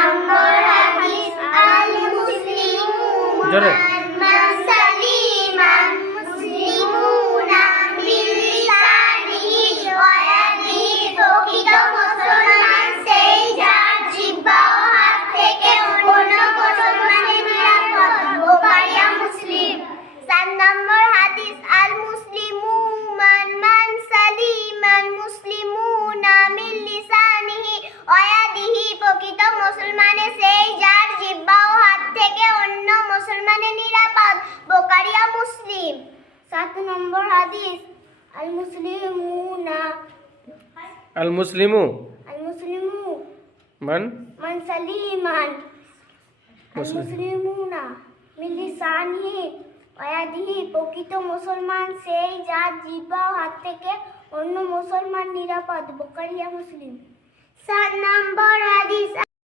নম্বর হাদিস আল মুসলিমুন মান সালিমান মুসলিমুনা মিন লিসানিহি ওয়া ইয়াদিহি। প্রকৃত মুসলমান সেই যার জিহ্বা ও হাত থেকে অন্য মুসলমানের নিরাপদ। বুখারী মুসলিম। 4 নম্বর হাদিস আল মুসলিমুন মান সালিমান মুসলিমুনা মিন লিসানিহি ওয়া ইয়াদিহি। প্রকৃত মুসলমান সেই যার জিহ্বা ও হাত থেকে অন্য মুসলমানের নিরাপদ। বুখারী মুসলিম। 7 নম্বর হাদিস আল মুসলিমুনা আল মুসলিমু মান মান সালিমান মুসলিমুনা মিন লিসানিহি ওয়া ইয়াদিহি। প্রকৃত মুসলমান সেই যার জিহ্বা ও হাত থেকে অন্য মুসলমান নিরাপদ। বুখারী মুসলিম। 7 নম্বর হাদিস